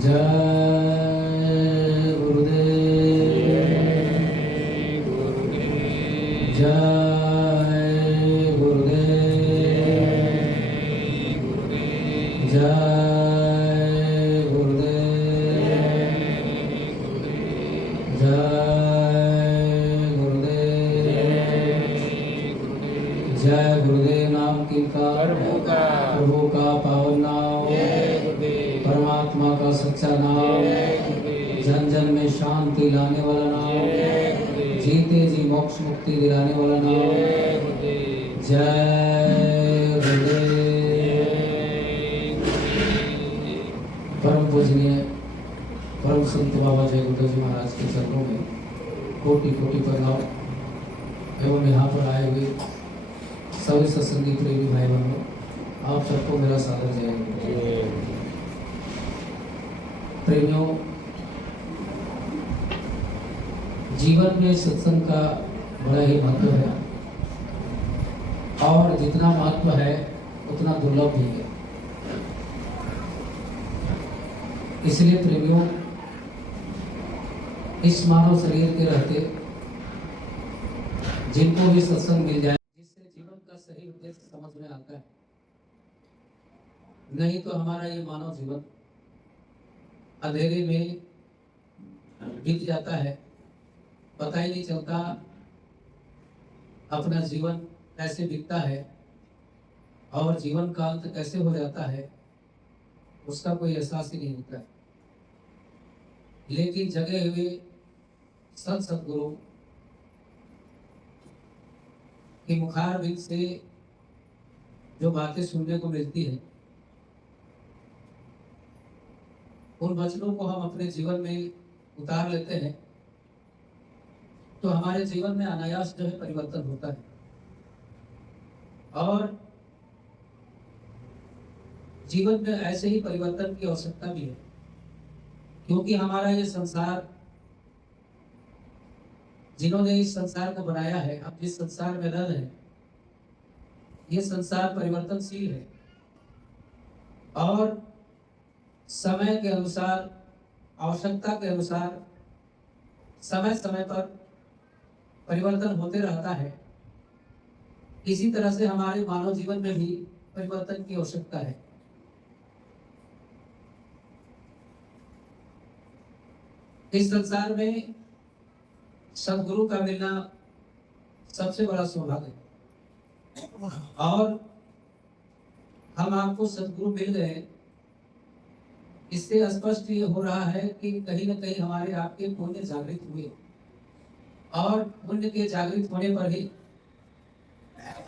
जय गुरुदेव जय गुरुदेव जय गुरुदेव जय गुरुदेव जय गुरुदेव नाम की प्रभु का पावन नाम परमात्मा का सच्चा नाम जन जन में शांति लाने वाला नाम जीते जी मोक्ष मुक्ति दिलाने वाला नाम जय गुरुदेव। परम पूजनीय परम संत बाबा जय गुरुदेव जी महाराज के चरणों में कोटि कोटि प्रणाम एवं यहाँ पर आए हुए सभी सत्संगी प्रेमी भाई बहनों, आप सबको मेरा सादर जय गुरुदेव। प्रेमियों, जीवन में सत्संग का बड़ा ही महत्व है और जितना महत्व है उतना दुर्लभ भी है। इसलिए प्रेमियों, इस मानव शरीर के रहते जिनको भी सत्संग मिल जाए, जिससे जीवन का सही उद्देश्य समझ में आता है, नहीं तो हमारा ये मानव जीवन अंधेरे में बीत जाता है, पता ही नहीं चलता अपना जीवन कैसे बीतता है और जीवन का अंत कैसे हो जाता है, उसका कोई एहसास ही नहीं होता है। लेकिन जगे हुए संत सद्गुरु की मुखार बिंद से जो बातें सुनने को मिलती है, उन वचनों को हम अपने जीवन में उतार लेते हैं तो हमारे जीवन में अनायास जो है परिवर्तन होता है। और जीवन में ऐसे ही परिवर्तन की आवश्यकता भी है, क्योंकि हमारा ये संसार, जिन्होंने इस संसार को बनाया है, अब जिस संसार में रह रहे हैं, ये संसार परिवर्तनशील है और समय के अनुसार, आवश्यकता के अनुसार समय समय पर परिवर्तन होते रहता है। इसी तरह से हमारे मानव जीवन में भी परिवर्तन की आवश्यकता है। इस संसार में सद्गुरु का मिलना सबसे बड़ा सौभाग्य है और हम आपको सद्गुरु मिल गए, इससे स्पष्ट ये हो रहा है कि कहीं न कहीं हमारे आपके पुण्य जागृत हुए और पुण्य के जागृत होने पर ही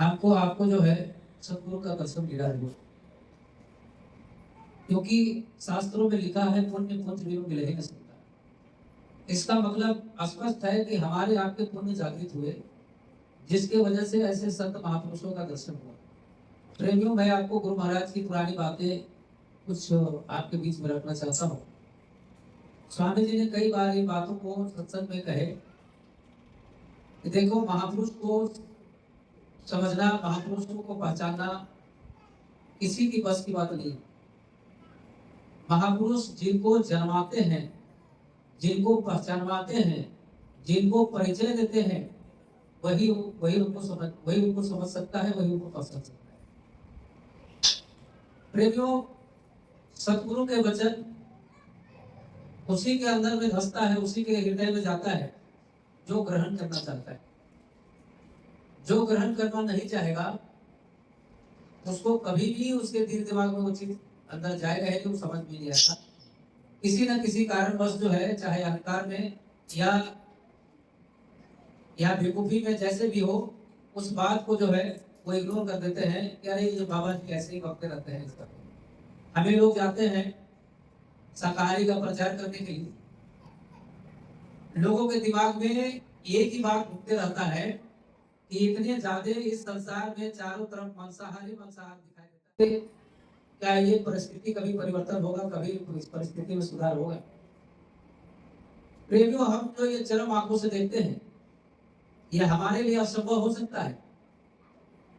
हमको आपको जो है सद्गुरु का दर्शन मिला है। क्योंकि शास्त्रों में लिखा है पुण्य पुंज बिनु मिले ही न सकता। इसका मतलब स्पष्ट है कि हमारे आपके पुण्य जागृत हुए, जिसके वजह से ऐसे संत महापुरुषों का दर्शन हुआ। प्रेमियों, मैं आपको गुरु महाराज की पुरानी बातें कुछ आपके बीच में रखना चाहता हूँ। स्वामी जी ने कई बार इन बातों को सत्संग में कहे कि देखो, महापुरुष को समझना, महापुरुषों को पहचानना किसी की बस की बात नहीं। महापुरुष जिनको जन्माते हैं, जिनको पहचानवाते हैं, जिनको परिचय देते हैं, वही उनको समझ सकता है, वही उनको पहचान सकता है। प्रेमियों, सतगुरु के वचन उसी के अंदर में धंसता है, उसी के हृदय में जाता है जो ग्रहण करना चाहता है। जो ग्रहण करना नहीं चाहेगा, उसको कभी भी उसके दिल दिमाग में वो चीज अंदर जाएगा ही नहीं, समझ भी नहीं आता। किसी न किसी कारणवश जो है, चाहे अहंकार में या बेवकूफी में, जैसे भी हो, उस बात को जो है वो इग्नोर कर देते हैं कि अरे ये बाबा जी कैसे ही बकते रहते हैं। इसका हमें लोग जाते हैं शाकाहारी का प्रचार करने के लिए, लोगों के दिमाग में एक ही बात घूमते रहता है कि इतने ज्यादा इस संसार में चारों तरफ मांसाहार दिखाई देता है, क्या ये परिस्थिति कभी परिवर्तन होगा, कभी इस परिस्थिति में सुधार होगा? प्रेमियों, हम जो ये चरम आंखों से देखते हैं, यह हमारे लिए असंभव हो सकता है,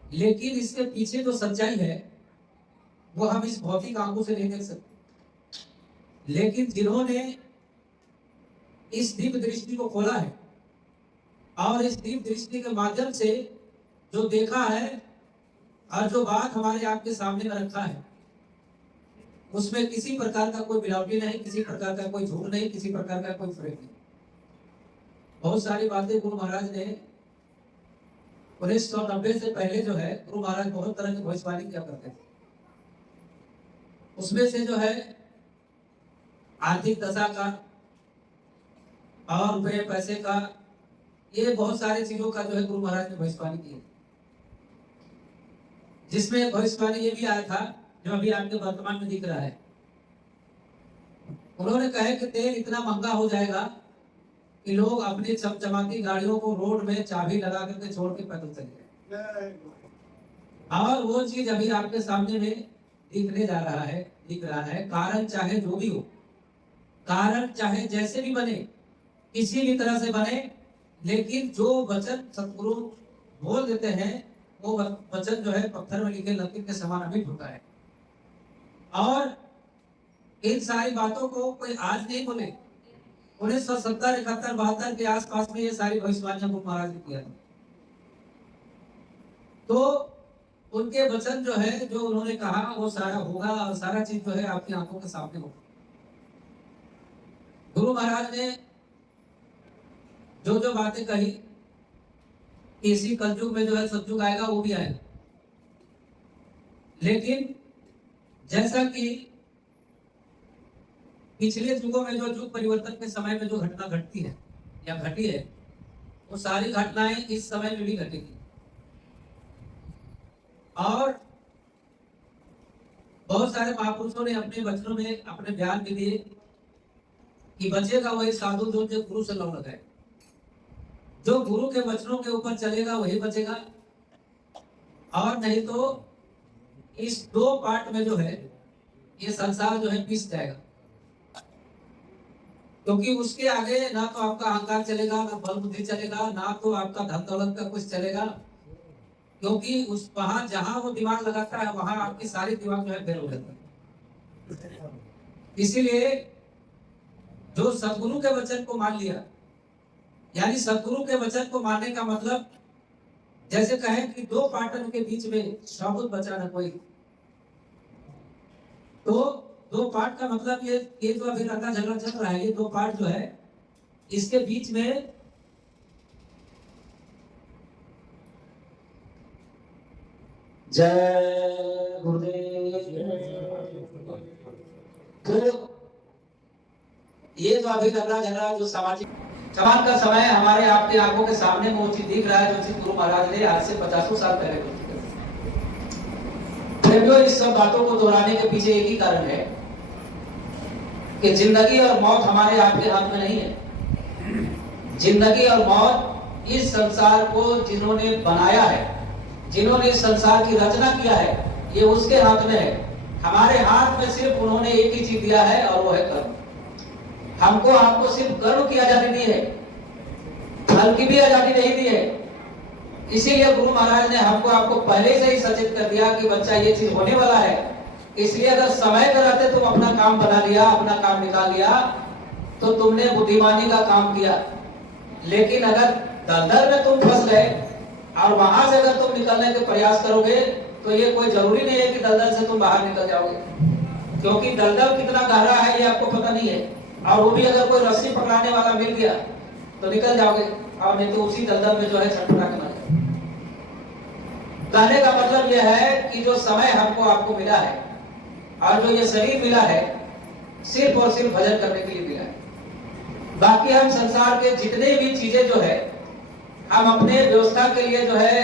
लेकिन इसके पीछे जो सच्चाई है वो हम इस भौतिक आंखों से नहीं देख सकते। लेकिन जिन्होंने इस दिव्य दृष्टि को खोला है और इस दिव्य दृष्टि के माध्यम से जो देखा है और जो बात हमारे आपके सामने में रखा है, उसमें किसी प्रकार का कोई मिलावटी नहीं, किसी प्रकार का कोई झूठ नहीं, किसी प्रकार का कोई फर्क नहीं। बहुत सारी बातें गुरु महाराज ने 1990 से पहले जो है गुरु महाराज बहुत तरह की भविष्यवाणी किया करते थे। उसमें से जो है आर्थिक दशा का और रुपये पैसे का, ये बहुत सारी चीजों का जो है गुरु महाराज ने भविष्यवाणी की, जिसमें भविष्यवाणी ये भी आया था जो अभी आपके वर्तमान में दिख रहा है। उन्होंने कहा कि तेल इतना महंगा हो जाएगा कि लोग अपनी चमचमाती गाड़ियों को रोड में चाबी लगा करके छोड़ के पैदल चले गए। और वो चीज अभी आपके सामने में दिख रहा है। कारण चाहे जो भी हो, कारण चाहे जैसे भी बने, किसी भी तरह से बने, लेकिन जो वचन सतगुरु बोल देते हैं वो वचन जो है पत्थर में लिखे लकीर के समान अमिट होता है। और इन सारी बातों को कोई आज नहीं बोले, 1970, 71, 72 के आसपास में ये सारी भविष्यवाणियां गुरु महाराज ने किया। तो उनके वचन जो है, जो उन्होंने कहा वो सारा होगा और सारा चीज जो है आपकी आंखों के सामने होगा। गुरु महाराज ने जो जो बातें कही, इसी कलयुग में जो है सतयुग आएगा, वो भी आएगा। लेकिन जैसा कि पिछले युगों में जो युग परिवर्तन के समय में जो घटना घटती है या घटी है, वो सारी घटनाएं इस समय में भी घटेगी। और बहुत सारे महापुरुषों ने अपने वचनों में अपने बयान भी दिए कि बचेगा वही साधु जो गुरु से लौ लगाए। जो गुरु के वचनों के ऊपर चलेगा वही बचेगा, और नहीं तो इस दो पार्ट में जो है ये संसार जो है पिस जाएगा। क्योंकि उसके आगे ना तो आपका अहंकार चलेगा, ना बल बुद्धि चलेगा, ना तो आपका धन दौलत का कुछ चलेगा। क्योंकि उस वहां जहां वो दिमाग लगाता है वहां आपकी सारी दिमाग जो है फेल हो जाता है। इसीलिए जो सदगुरु के वचन को मान लिया, यानी सदगुरु के वचन को मानने का मतलब जैसे कहें कि दो पार्टन के बीच में शाबुत बचा न कोई, तो दो पार्ट का मतलब ये जो अभी रंगा झगड़ा चल रहा है, ये दो पार्ट जो है इसके बीच में जय गुरुदेव। तो ये जो अभी रंगा झगड़ा जो सामाजिक समाज का समय हमारे आपकी आंखों के सामने में वो चीज दिख रहा है, जो चीज गुरु महाराज ने आज से 50 साल पहले बोली। इस सब बातों को दोहराने के पीछे एक ही कारण है कि जिंदगी और मौत हमारे आपके हाथ में नहीं है। जिंदगी और मौत इस संसार को जिन्होंने बनाया है, जिन्होंने इस संसार की रचना किया है, ये उसके हाथ में है। हमारे हाथ में सिर्फ उन्होंने एक ही चीज दिया है और वो है कर्म। हमको आपको सिर्फ कर्म की आजादी दी है, फल की भी आजादी नहीं दी है। इसीलिए गुरु महाराज ने हमको आपको पहले से ही सचेत कर दिया कि बच्चा ये चीज होने वाला है। इसलिए अगर समय पर रहते तुम अपना काम बना लिया, अपना काम निकाल लिया, तो तुमने बुद्धिमानी का काम किया। लेकिन अगर दलदल में तुम फंस गए और वहां से अगर तुम निकलने के प्रयास करोगे, तो ये कोई जरूरी नहीं है कि दलदल से तुम बाहर निकल जाओगे, क्योंकि दलदल कितना गहरा है ये आपको पता नहीं है। और वो भी अगर कोई रस्सी पकड़ाने वाला मिल गया तो निकल जाओगे, और नहीं तो उसी दलदल में जो है छटपटा के मर जाओगे। कहने का मतलब यह है कि जो समय हमको आपको मिला है और जो ये शरीर मिला है, सिर्फ और सिर्फ भजन करने के लिए मिला है। बाकी हम संसार के जितने भी चीजें जो है हम अपने व्यवस्था के लिए जो है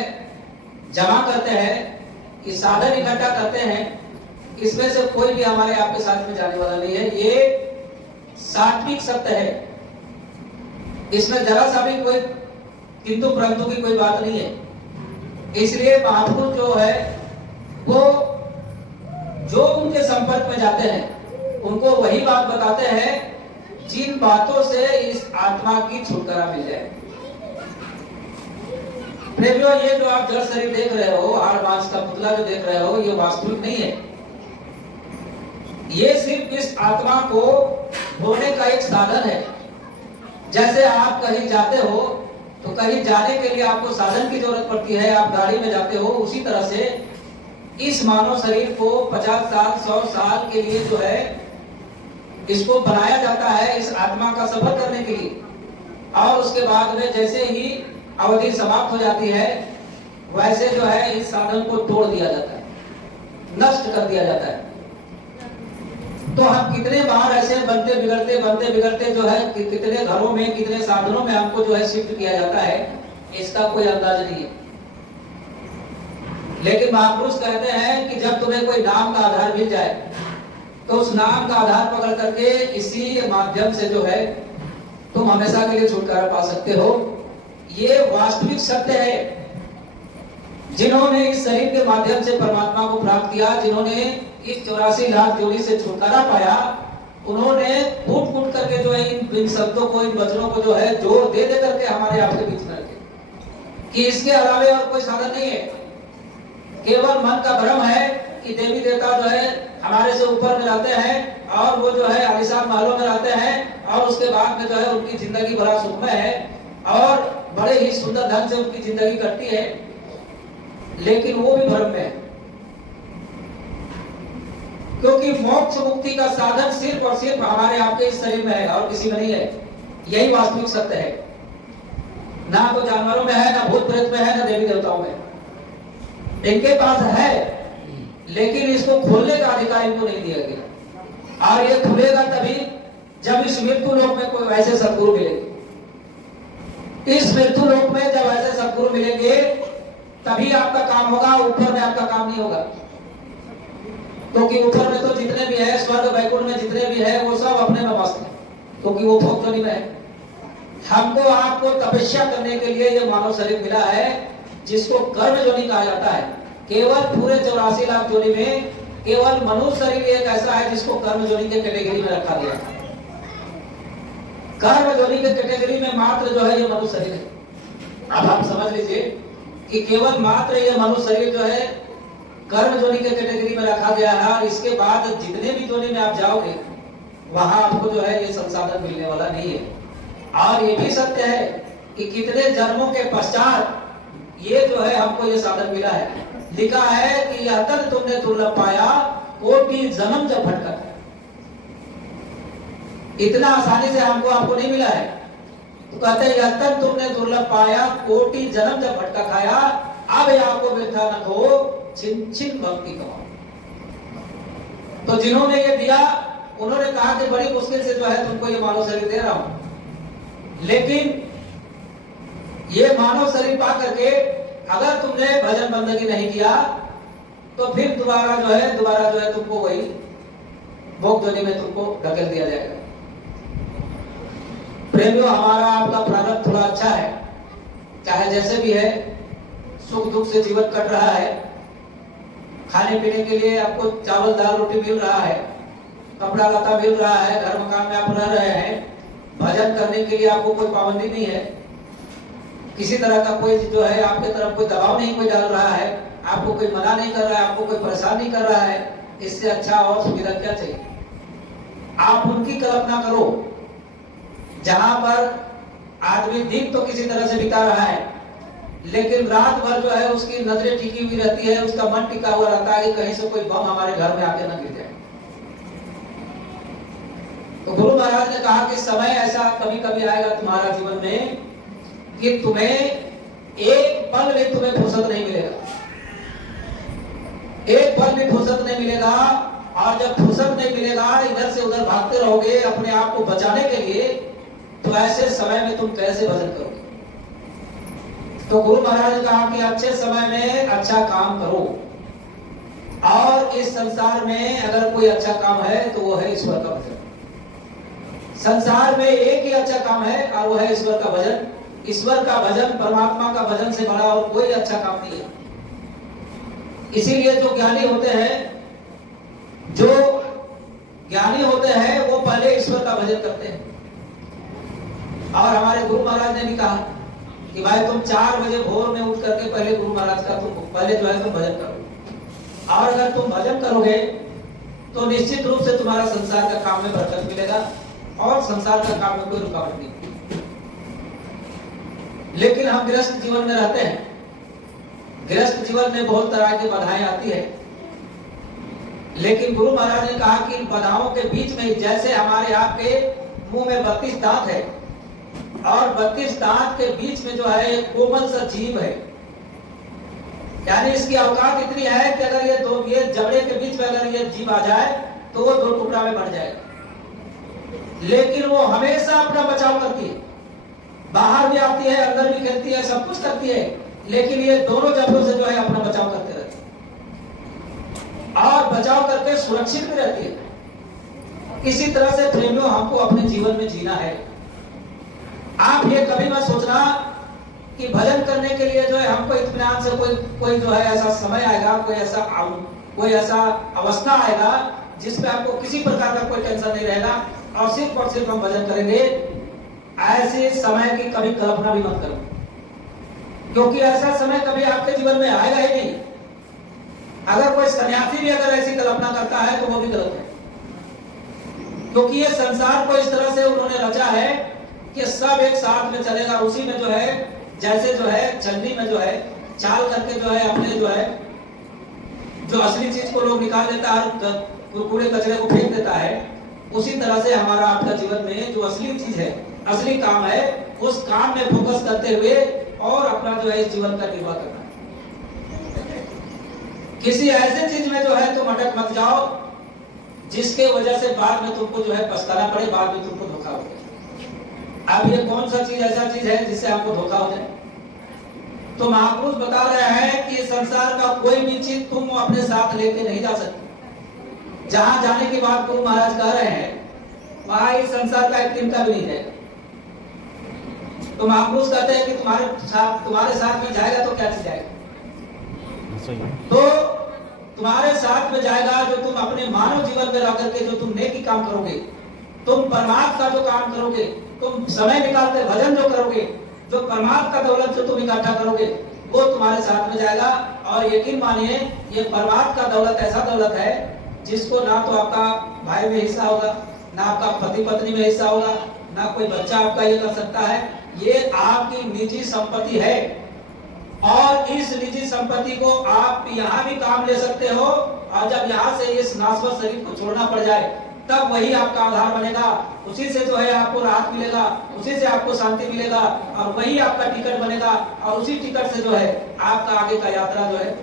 जमा करते हैं, ये साधन इकट्ठा करते हैं, इसमें से कोई भी हमारे आपके साथ में जाने वाला नहीं है। ये सात्विक सत्य है, इसमें जरा सा भी कोई किंतु परंतु की कोई बात नहीं है। इसलिए महापुरुष जो है वो जो उनके संपर्क में जाते हैं उनको वही बात बताते हैं जिन बातों से इस आत्मा की छुटकारा मिल जाए। प्रेमियों, ये जो आप जड़ शरीर देख रहे हो, हाड़ मांस का पुतला जो देख रहे हो, ये वास्तविक नहीं है। ये सिर्फ इस आत्मा को ढोने का एक साधन है। जैसे आप कहीं जाते हो तो कहीं जाने के लिए आपको साधन की जरूरत पड़ती है, आप गाड़ी में जाते हो, उसी तरह से इस मानव शरीर को 50 साल 100 साल के लिए जो है इसको बनाया जाता है इस आत्मा का सफर करने के लिए। और उसके बाद में जैसे ही अवधि समाप्त हो जाती है वैसे जो है इस साधन को तोड़ दिया जाता है, नष्ट कर दिया जाता है। तो हम कितने बार ऐसे बनते बिगड़ते जो है कितने घरों में कितने साधनों में हमको जो है शिफ्ट किया जाता है, इसका कोई अंदाज नहीं है। लेकिन महापुरुष कहते हैं कि जब तुम्हें कोई नाम का आधार मिल जाए तो उस नाम का आधार पकड़ करके इसी माध्यम से जो है तुम हमेशा के लिए छुटकारा पा सकते हो। ये वास्तविक सत्य है। जिन्होंने इस शरीर के माध्यम से परमात्मा को प्राप्त किया, जिन्होंने इस 84 लाख जोड़ी से छुटकारा पाया, उन्होंने फूट फूट करके जो है इन शब्दों को, इन वचनों को जो है जोर दे दे करके हमारे आपके बीच में रखे कि इसके अलावे और कोई साधन नहीं है। केवल मन का भ्रम है कि देवी देवता जो है हमारे से ऊपर में रहते हैं और वो जो है आलिशान महलों में रहते हैं और उसके बाद में जो है उनकी जिंदगी बड़ा सुखमय है और बड़े ही सुंदर ढंग से उनकी जिंदगी कटती है, लेकिन वो भी भ्रम में है। क्योंकि मोक्ष मुक्ति का साधन सिर्फ और सिर्फ हमारे आपके इस शरीर में है और किसी में नहीं है। यही वास्तविक सत्य है। ना तो जानवरों में है, ना भूत प्रेत में है, ना देवी देवताओं में। इनके पास है लेकिन इसको खोलने का अधिकार इनको नहीं दिया गया। और ये खुलेगा तभी जब इस मृत्यु लोक में कोई ऐसे सद्गुरु मिलेंगे। इस मृत्यु लोक में जब ऐसे सद्गुरु मिलेंगे तभी आपका काम होगा, ऊपर में आपका काम नहीं होगा। क्योंकि ऊपर में तो जितने भी है, स्वर्ग वैकुंठ में जितने भी है वो सब अपने में मस्त है, क्योंकि वो भोग जोनि में है। हमको आपको तपस्या करने के लिए ये मानव शरीर मिला है जिसको कर्म जोनि कहा जाता है। केवल पूरे 84 लाख जोनि में केवल मनुष्य शरीर एक ऐसा है जिसको कर्म जोनि के कैटेगरी में रखा गया है। कर्म जोनि के कैटेगरी में मात्र जो है ये मनुष्य शरीर है। अब आप समझ लीजिए कि केवल मात्र ये मनुष्य शरीर जो है कर्म जोनि के कैटेगरी में रखा गया है और इसके बाद जितने भी जोनि में आप जाओगे वहां आपको जो है ये संसाधन मिलने वाला नहीं है। और ये भी सत्य है कि कितने जन्मों के पश्चात ये जो है हमको ये साधन मिला है। लिखा है कि यह तन तुमने दुर्लभ पाया, कोटि जन्म जब भटका। इतना आसानी से हमको आपको नहीं मिला है। तो कहते हैं यह तन तुमने दुर्लभ पाया, कोटि जन्म जब भटका खाया, अब आपको मिलता न हो छिन छिन भक्ति कमाओ। तो जिन्होंने ये दिया उन्होंने कहा कि बड़ी मुश्किल से जो है तुमको ये मानव शरीर दे रहा हूं, लेकिन ये मानव शरीर पा करके अगर तुमने भजन बंदगी नहीं किया तो फिर दोबारा जो है तुमको वही भोग जोनि में तुमको ढकेल दिया जाएगा। प्रेमियों, हमारा आपका प्रारब्ध थोड़ा अच्छा है, चाहे जैसे भी है, सुख दुख से जीवन कट रहा है, खाने पीने के लिए आपको चावल दाल रोटी मिल रहा है, कपड़ा लता मिल रहा है, घर मकान में आप रह रहे हैं, भजन करने के लिए आपको कोई पाबंदी नहीं है, किसी तरह का कोई जो है आपके तरफ कोई दबाव नहीं कोई डाल रहा है, आपको कोई मना नहीं कर रहा है, आपको कोई परेशान नहीं कर रहा है। इससे अच्छा और सुविधा क्या चाहिए? आप उनकी कल्पना करो जहां पर आदमी दिन तो किसी तरह से बिता रहा है, लेकिन रात भर जो है उसकी नजरें टिकी हुई रहती है, उसका मन टिका हुआ रहता है कि कहीं से कोई बम हमारे घर में आके न गिर जाए। तो गुरु महाराज ने कहा कि समय ऐसा कभी कभी आएगा तुम्हारा जीवन में कि तुम्हें एक पल भी तुम्हें फुर्सत नहीं मिलेगा, एक पल भी फुर्सत नहीं मिलेगा। और जब फुर्सत नहीं मिलेगा, इधर से उधर भागते रहोगे अपने आप को बचाने के लिए, तो ऐसे समय में तुम कैसे भजन करोगे? तो गुरु महाराज ने कहा कि अच्छे समय में अच्छा काम करो। और इस संसार में अगर कोई अच्छा काम है तो वो है ईश्वर का भजन। संसार में एक ही अच्छा काम है और वो है ईश्वर का भजन। ईश्वर का भजन, परमात्मा का भजन से बड़ा और कोई अच्छा काम नहीं है। इसीलिए जो ज्ञानी होते हैं वो पहले ईश्वर का भजन करते हैं। और हमारे गुरु महाराज ने भी कहा कि भाई तुम 4 बजे भोर में उठ करके पहले गुरु महाराज का तुम पहले जो है तुम भजन करो। और अगर तुम भजन करोगे तो निश्चित रूप से तुम्हारा संसार का काम में बरकत मिलेगा और संसार का काम में कोई रुकावट नहीं। लेकिन हम गृहस्थ जीवन में रहते हैं, गृहस्थ जीवन में बहुत तरह की बाधाएं आती है, लेकिन गुरु महाराज ने कहा कि इन बाधाओं के बीच में, जैसे हमारे आपके मुंह में 32 दांत है और 32 दांत के बीच में जो है एक कोमल सा जीव है, यानी इसकी औकात इतनी है कि अगर ये जबड़े के बीच में अगर ये जीव आ जाए तो वो 2 टुकड़ा में बढ़ जाएगा, लेकिन वो हमेशा अपना बचाव करती है, बाहर भी आती है, अंदर भी खेलती है, सब कुछ करती है, लेकिन ये दोनों जबड़ों से जो है अपना बचाव करते रहती है और बचाव करके सुरक्षित भी रहती है। इसी तरह से प्रेमियों, हमको अपने जीवन में जीना है। आप ये कभी मत सोचना कि भजन करने के लिए जो है हमको इत्मीनान से कोई जो है ऐसा समय आएगा, कोई ऐसा अवस्था आएगा जिसमें आपको किसी प्रकार का कोई टेंशन नहीं रहेगा और सिर्फ हम भजन करेंगे। ऐसे समय की कभी कल्पना भी मत करो, क्योंकि ऐसा समय कभी आपके जीवन में आएगा ही नहीं। अगर कोई सन्यासी भी अगर ऐसी कल्पना करता है तो वो भी गलत है, क्योंकि ये संसार को इस तरह से उन्होंने रचा है कि सब एक साथ में चलेगा, उसी में जो है जैसे जो है चलनी में जो है चाल करके जो है अपने जो है जो असली चीज को लोग निकाल देता है, कूड़े कचरे को फेंक देता है, उसी तरह से हमारा आपका जीवन में जो असली चीज है, असली काम है, उस काम में फोकस करते हुए और अपना जो है इस जीवन का निर्वाह करना है। किसी ऐसे चीज में जो है तुम अटक मत जाओ जिसके वजह से बाद में तुमको जो है पछताना पड़े, बाद में तुमको धोखा हो जाए। अब ये कौन सा चीज ऐसा चीज है जिससे आपको धोखा हो जाए? तो महापुरुष बता रहे हैं कि संसार का कोई भी चीज तुम अपने साथ लेके नहीं जा सकते। जहां जाने की बात गुरु महाराज कह रहे हैं वहां इस संसार का एक तिनका भी नहीं है। तो महापुरुष कहते हैं कि तुम्हारे साथ में जाएगा तो क्या चीज जाएगा? तो तुम्हारे साथ में जाएगा जो तुम अपने मानव जीवन में रह करके जो तुम नेकी काम करोगे, तुम परमात्मा का जो काम करोगे, तुम समय निकालते भजन जो करोगे, जो परमात्मा का दौलत जो तुम इकट्ठा करोगे, वो तुम्हारे साथ में जाएगा। और यकीन मानिए ये परमात्मा का दौलत ऐसा दौलत है जिसको ना तो आपका भाई में हिस्सा होगा, ना आपका पति पत्नी में हिस्सा होगा, ना कोई बच्चा आपका ये कर सकता है। ये आपकी निजी संपत्ति है और इस निजी संपत्ति को आप यहाँ भी काम ले सकते हो और जब यहाँ से इस नासवत शरीर को छोड़ना पड़ जाए तब वही आपका आधार बनेगा, उसी से जो है आपको राहत मिलेगा, उसी से आपको शांति मिलेगा और वही आपका टिकट बनेगा और उसी टिकट से जो है आपका आगे का यात्रा जो है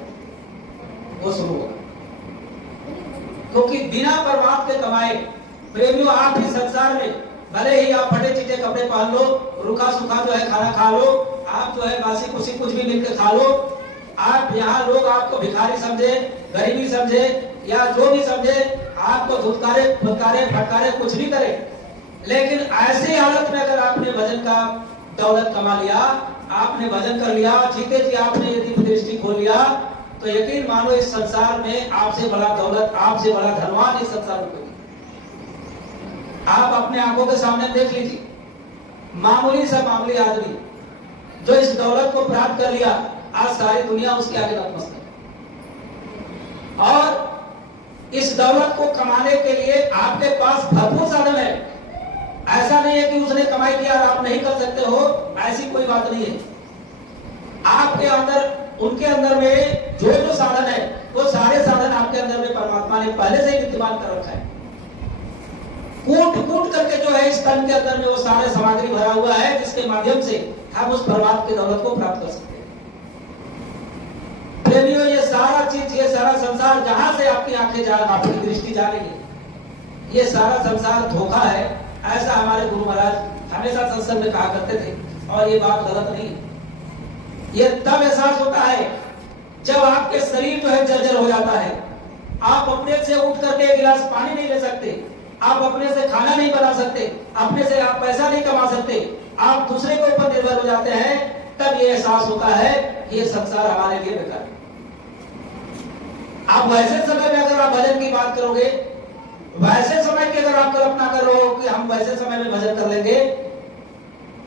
वो शुरू होगा। क्योंकि बिना परमात्मा के कमाए प्रेमियों आप इस संसार में भले ही आप फटे चिटे कपड़े पहन लो, रुखा सूखा जो है खाना खा लो, आप जो है बासी कुछ भी मिलकर खा लो, आप यहाँ लोग आपको भिखारी समझे, गरीबी समझे या जो भी समझे, आपको धुतकारे फटकारे कुछ भी करे, लेकिन ऐसी हालत में अगर आपने भजन का दौलत कमा लिया, आपने भजन कर लिया, जीते जी आपने यदि दृष्टि खोल लिया, तो यकीन मानो इस संसार में आपसे बड़ा दौलत, आपसे बड़ा धनवान इस संसार में। आप अपने आंखों के सामने देख लीजिए, मामूली सा मामूली आदमी जो इस दौलत को प्राप्त कर लिया, आज सारी दुनिया उसके आगे नतमस्तक है। और इस दौलत को कमाने के लिए आपके पास भरपूर साधन है। ऐसा नहीं है कि उसने कमाई किया और आप नहीं कर सकते हो, ऐसी कोई बात नहीं है। आपके अंदर, उनके अंदर में जो जो साधन है वो सारे साधन आपके अंदर में परमात्मा ने पहले से ही विद्यमान कर रखा है। कूट करके जो है इस तन के अंदर में वो सारे सामग्री भरा हुआ है जिसके माध्यम से हम उस परमात्मा की दौलत को प्राप्त कर सकते हैं। प्रेमियों, ये सारा चीज, ये सारा संसार जहां से आपकी आंखें जा, आपकी दृष्टि जा रही है, ये सारा संसार धोखा है। ऐसा हमारे गुरु महाराज हमेशा सत्संग में कहा करते थे और ये बात गलत नहीं है। ये तब एहसास होता है जब आपके शरीर जो है जर्जर हो जाता है, आप अपने से उठ करके एक गिलास पानी नहीं ले सकते, आप अपने से खाना नहीं बना सकते, अपने से आप पैसा नहीं कमा सकते, आप दूसरे के ऊपर निर्भर हो जाते हैं, तब ये एहसास होता है कि ये संसार हमारे लिए बेकार है। आप वैसे समय में अगर आप भजन की बात करोगे, वैसे समय की अगर आप कल्पना करो कि हम वैसे समय में भजन कर लेंगे,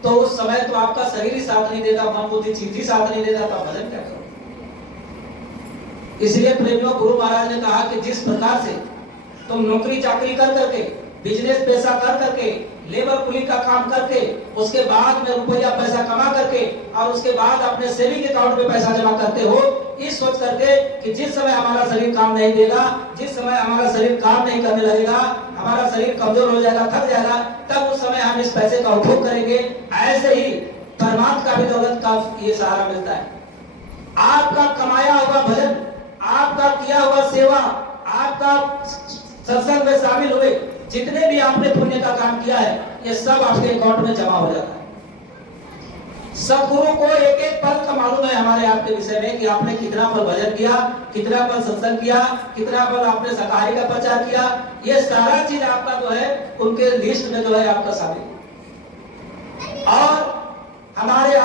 तो उस समय तो आपका शरीर ही साथ नहीं देगा, मन बुद्धि चित्त ही साथ नहीं देगा, तो आप भजन क्या करोगे? इसलिए प्रेमियों, गुरु महाराज ने कहा कि जिस प्रकार से तुम नौकरी चाकरी कर करके, बिजनेस पैसा कर करके, लेबर कुली का काम करके, उसके बाद में रुपया पैसा कमा करके और उसके बाद अपने सेविंग अकाउंट में पैसा जमा करते हो, इस सोच करके कि जिस समय हमारा शरीर काम नहीं देगा, जिस समय हमारा शरीर काम नहीं करने लगेगा, हमारा शरीर कमजोर हो जाएगा, थक जाएगा, तब उस समय हम इस पैसे का उपयोग करेंगे। ऐसे ही परमात्मा का भी दौलत का ये सहारा मिलता है। आपका कमाया हुआ भजन, आपका किया हुआ सेवा, आपका सत्संग में शामिल हुए जितने भी आपने पुण्य का काम किया है, ये सब आपके अकाउंट में जमा हो जाता है। सदगुरु को एक एक पल का मालूम है हमारे आपके विषय में कि आपने कितना पल भजन किया, कितना पल सत्संग किया, कितना पल आपने शाकाहारी का प्रचार किया। ये सारा चीज आपका जो है उनके लिस्ट में जो है आपका शामिल। और हमारे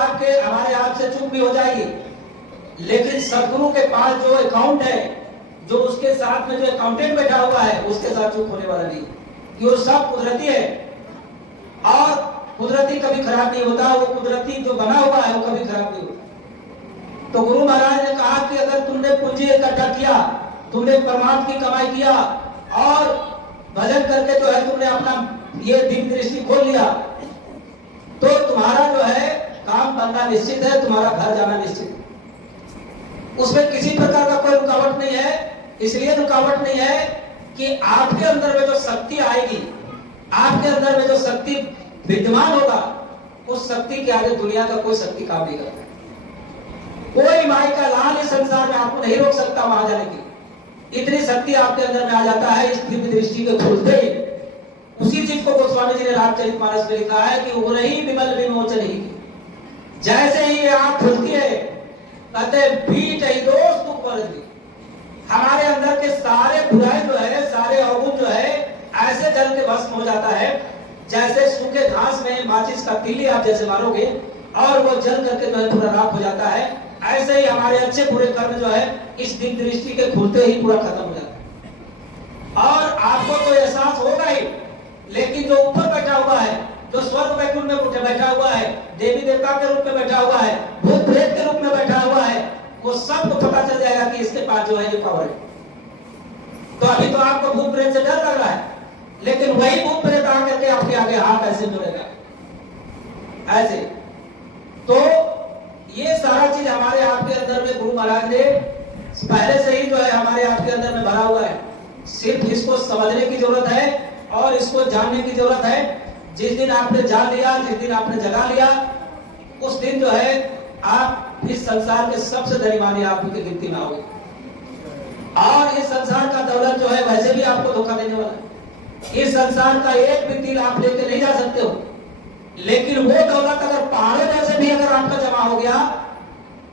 आपसे चूक भी हो जाएगी, लेकिन सदगुरु के पास जो अकाउंट है, जो उसके साथ में जो अकाउंटेंट बैठा हुआ है, उसके साथ चूक होने वाला नहीं। ये सब कुदरती है और कुदरती कभी खराब नहीं होता। वो कुदरती जो बना हुआ है वो कभी खराब नहीं होता। तो गुरु महाराज ने कहा कि अगर तुमने पूंजी इकट्ठा किया, तुमने परमात्मा की कमाई किया और भजन करके जो है तुमने अपना ये दिव्य दृष्टि खोल लिया, तो तुम्हारा जो है काम बनना निश्चित है, तुम्हारा घर जाना निश्चित है। उसमें किसी प्रकार का कोई रुकावट नहीं है। इसलिए रुकावट नहीं है कि आपके अंदर में जो शक्ति आएगी, आपके अंदर में जो शक्ति विद्यमान होगा, उस शक्ति के आगे दुनिया का कोई शक्ति काम नहीं करता। कोई माई का लाल इस संसार में आपको नहीं रोक सकता वहां जाने की। इतनी शक्ति आपके अंदर में आ जाता है इस दिव्य दृष्टि के खुलते ही। उसी चीज को गोस्वामी जी ने रामचरितमानस में लिखा है कि उन्हीं विमल विमोचन ही, जैसे ही आंख खुलती है कहते पीठ ही दोस्त दुख। हमारे अंदर के सारे बुराई जो है, सारे अवगुण जो है, ऐसे जल के भस्म हो जाता है जैसे सूखे घास में माचिस का तीली आप जैसे मारोगे और वो जल करके जो है पूरा राख हो जाता है। ऐसे ही हमारे अच्छे बुरे कर्म जो है इस दिव्य दृष्टि के खुलते ही पूरा खत्म हो जाता है। और आपको तो एहसास होगा ही, लेकिन जो ऊपर बैठा हुआ है, जो स्वर्ग वैकुंठ में उठे बैठा हुआ है, देवी देवता के रूप में बैठा हुआ है, भूत प्रेत के रूप में बैठा हुआ है, वो सबको पता चल जाएगा कि इसके पास जो है ये पावर है। तो अभी तो आपको भूत प्रेत से डर लग रहा है, लेकिन वही भूत प्रेत आकर के आपके आगे हाथ ऐसे जोड़ेगा, ऐसे। तो ये सारा चीज हमारे आपके अंदर में गुरु महाराज ने पहले से ही जो है हमारे आपके अंदर में भरा हुआ है। सिर्फ इसको समझने की जरूरत है और इसको जानने की जरूरत है। जिस दिन आपने जान लिया, जिस दिन आपने जगा लिया, उस दिन जो है आप इस संसार के सबसे धनीवान आपकी गिनती में आओगे। और इस संसार का दौलत जो है वैसे भी आपको धोखा देने वाला है। इस संसार का एक भी तिल आप लेके नहीं जा सकते हो, लेकिन वो दौलत अगर पहाड़ों जैसे भी अगर आपका जमा हो गया,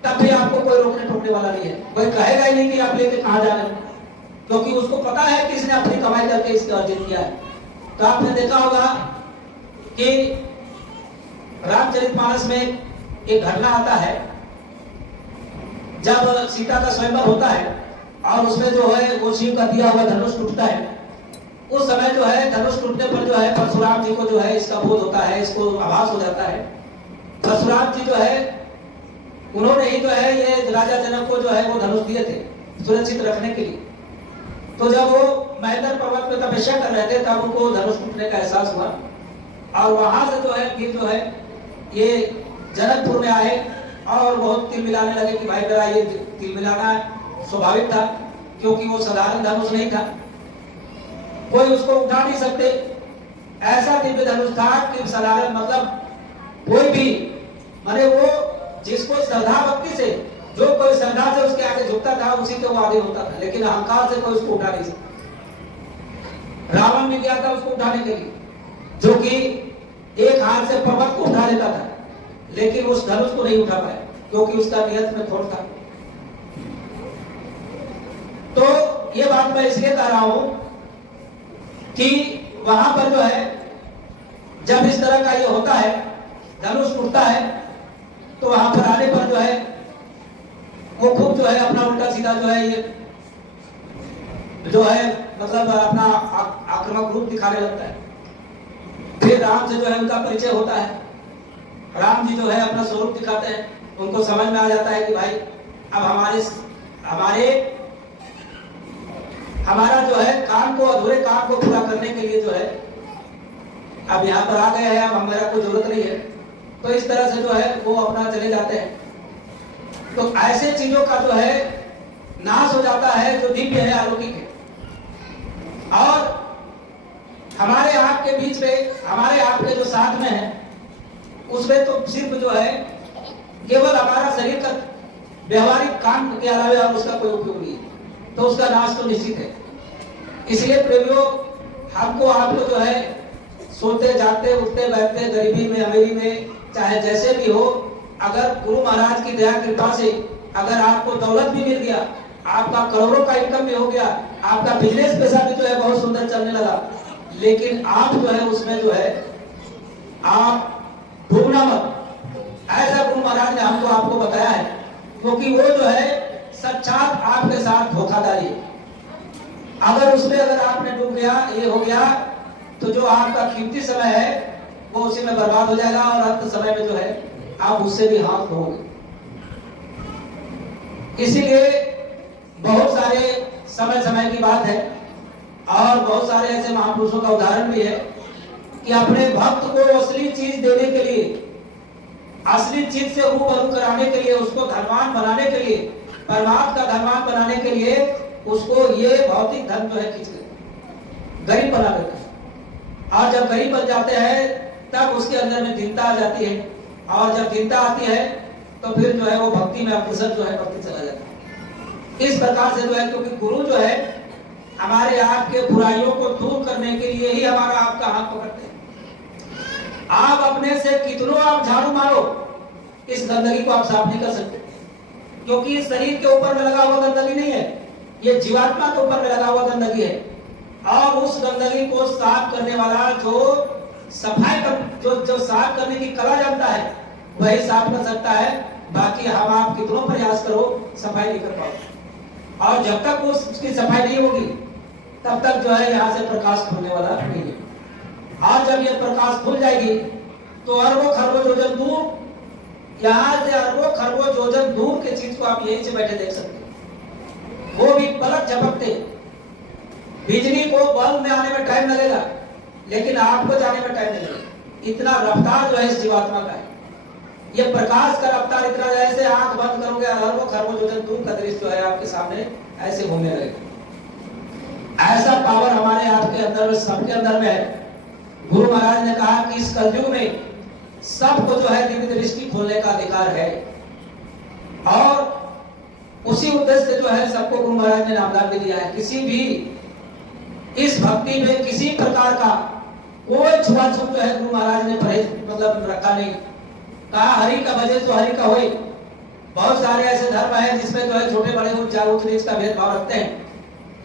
तब भी आपको कोई रोकने टोकने वाला नहीं है। कोई कहेगा ही नहीं कि आप लेके कहां जा रहे हो, क्योंकि उसको पता है कि इसने अपनी कमाई करके इसका अर्जित किया है। तो आपने देखा होगा कि रामचरितमानस में एक घटना आता है, जब सीता का स्वयंवर होता है और उसमें जो है वो शिव का दिया हुआ धनुष टूटता है। उस समय जो है धनुष टूटने पर जो है परशुराम जी को जो है इसका बोध होता है, इसको आभास हो जाता है। परशुराम जी जो है उन्होंने ही जो है ये राजा जनक को जो है वो धनुष दिए थे सुरक्षित रखने के लिए। तो जब वो महेंद्र पर्वत पे तपस्या कर रहे थे, तब उनको धनुष टूटने का एहसास हुआ और वहां से जो है फिर जो है ये जनकपुर में आए और बहुत तिल मिलाने लगे कि भाई मेरा ये तिल मिलाना स्वाभाविक था, क्योंकि वो साधारण धनुष नहीं था, कोई उसको उठा नहीं सकते। ऐसा दिव्य धनुष था कि साधारण मतलब कोई भी, माने वो जिसको श्रद्धा भक्ति से, जो कोई श्रद्धा से उसके आगे झुकता था उसी के वो आगे होता था, लेकिन अहंकार से कोई उसको उठा नहीं सकता। रावण भी गया था उसको उठाने के लिए, जो कि एक हाथ से पर्वत को उठा लेता था, लेकिन उस धनुष को नहीं उठा पाया क्योंकि उसका नियत में खोट था। तो ये बात मैं इसलिए कह रहा हूं कि वहां पर जो है जब इस तरह का ये होता है, धनुष टूटता है, तो वहां पर आने पर जो है वो खूब जो है अपना उल्टा सीधा जो है ये जो है मतलब अपना आक्रामक रूप दिखाने लगता है। फिर राम से जो है उनका परिचय होता है। राम जी जो है अपना स्वरूप दिखाते हैं, उनको समझ में आ जाता है कि भाई अब हमारे हमारा जो है काम को, अधूरे काम को पूरा करने के लिए जो है अब यहाँ पर आ गए हैं, अब हमारा कोई जरूरत नहीं है, तो इस तरह से जो है वो अपना चले जाते हैं। तो ऐसे चीजों का जो है नाश हो जाता है जो दिव्य है, अलौकिक है। और हमारे आपके बीच में, हमारे आपके जो साथ में है, उसमें तो सिर्फ जो है केवल हमारा शरीर का व्यवहारिक काम के अलावा और उसका कोई उपयोग नहीं है, तो उसका नाश तो निश्चित है। इसलिए प्रेमियों, हमको आपको जो है सोते जागते उठते बैठते, गरीबी में अमीरी में, चाहे जैसे भी हो, अगर गुरु महाराज की दया कृपा से अगर आपको दौलत भी मिल गया, आपका करोड़ों का इनकम भी हो गया, आपका बिजनेस पैसा भी जो है बहुत सुंदर चलने लगा, लेकिन आप जो है उसमें जो है आप डूबना मत। ऐसा गुरु महाराज ने हमको आपको बताया है, क्योंकि वो जो है साक्षात आपके साथ धोखाधड़ी है। अगर उसमें अगर आपने डूब गया, ये हो गया, तो जो आपका कीमती समय है वो उसी में बर्बाद हो जाएगा और अंत समय में जो है आप उससे भी हाथ धोगे। इसीलिए बहुत सारे समय समय की बात है और बहुत सारे ऐसे महापुरुषों का उदाहरण भी है कि अपने भक्त को असली चीज देने के लिए, असली चीज से रूबरू कराने के लिए, उसको धनवान बनाने के लिए, परमात्मा का धनवान बनाने के लिए उसको ये भौतिक धन जो है खींच लेते, गरीब बना देते हैं। और जब गरीब बन जाते हैं तब उसके अंदर में दीनता आ जाती है, और जब दीनता आती है तो फिर जो है वो भक्ति में अग्रसर जो है भक्ति चला जाता है। इस प्रकार से जो है, क्योंकि गुरु जो है हमारे आपके बुराइयों को दूर करने के लिए ही हमारा आपका हाथ पकड़ते हैं। आप अपने से कितनों आप झाड़ू मारो, इस गंदगी को आप साफ नहीं कर सकते, क्योंकि इस शरीर के ऊपर में लगा हुआ गंदगी नहीं है, ये जीवात्मा के ऊपर में लगा हुआ गंदगी है। और उस गंदगी को साफ करने वाला जो सफाई कर, जो साफ करने की कला जानता है, वही साफ कर सकता है। बाकी हम आप कितनों प्रयास करो, सफाई नहीं कर पाओ। और जब तक उसकी सफाई नहीं होगी तब तक जो है यहाँ से प्रकाश खुलने वाला नहीं है। और जब ये प्रकाश खुल जाएगी तो अरबों खरबों योजन दूर, यहाँ से अरबों खरबों योजन दूर के चीज को आप यहीं से बैठे देख सकते हैं। वो भी पलक झपकते, बिजली को बल्ब में आने में टाइम लगेगा, लेकिन आपको जाने में टाइम नहीं लगेगा। इतना रफ्तार जो है इस जीवात्मा का है, ये प्रकाश का रफ्तार इतना, जैसे आंख बंद करोगे अरबों खरबों योजन दूर का दृश्य जो है आपके सामने ऐसे घूमने लगेगा। ऐसा पावर हमारे आपके अंदर, सबके अंदर में है। गुरु महाराज ने कहा कि इस कलयुग में सबको जो है दिव्य दृष्टि खोलने का अधिकार है, और उसी उद्देश्य से जो है सबको गुरु महाराज ने नामदान भी दिया है। किसी भी इस भक्ति में किसी प्रकार का कोई छुआछूत जो है गुरु महाराज ने परहेज मतलब रखा नहीं। कहा हरि का भजे तो हरि का होए। बहुत सारे ऐसे धर्म है जिसमें जो है छोटे बड़े उच्च नीच का भेदभाव रखते हैं,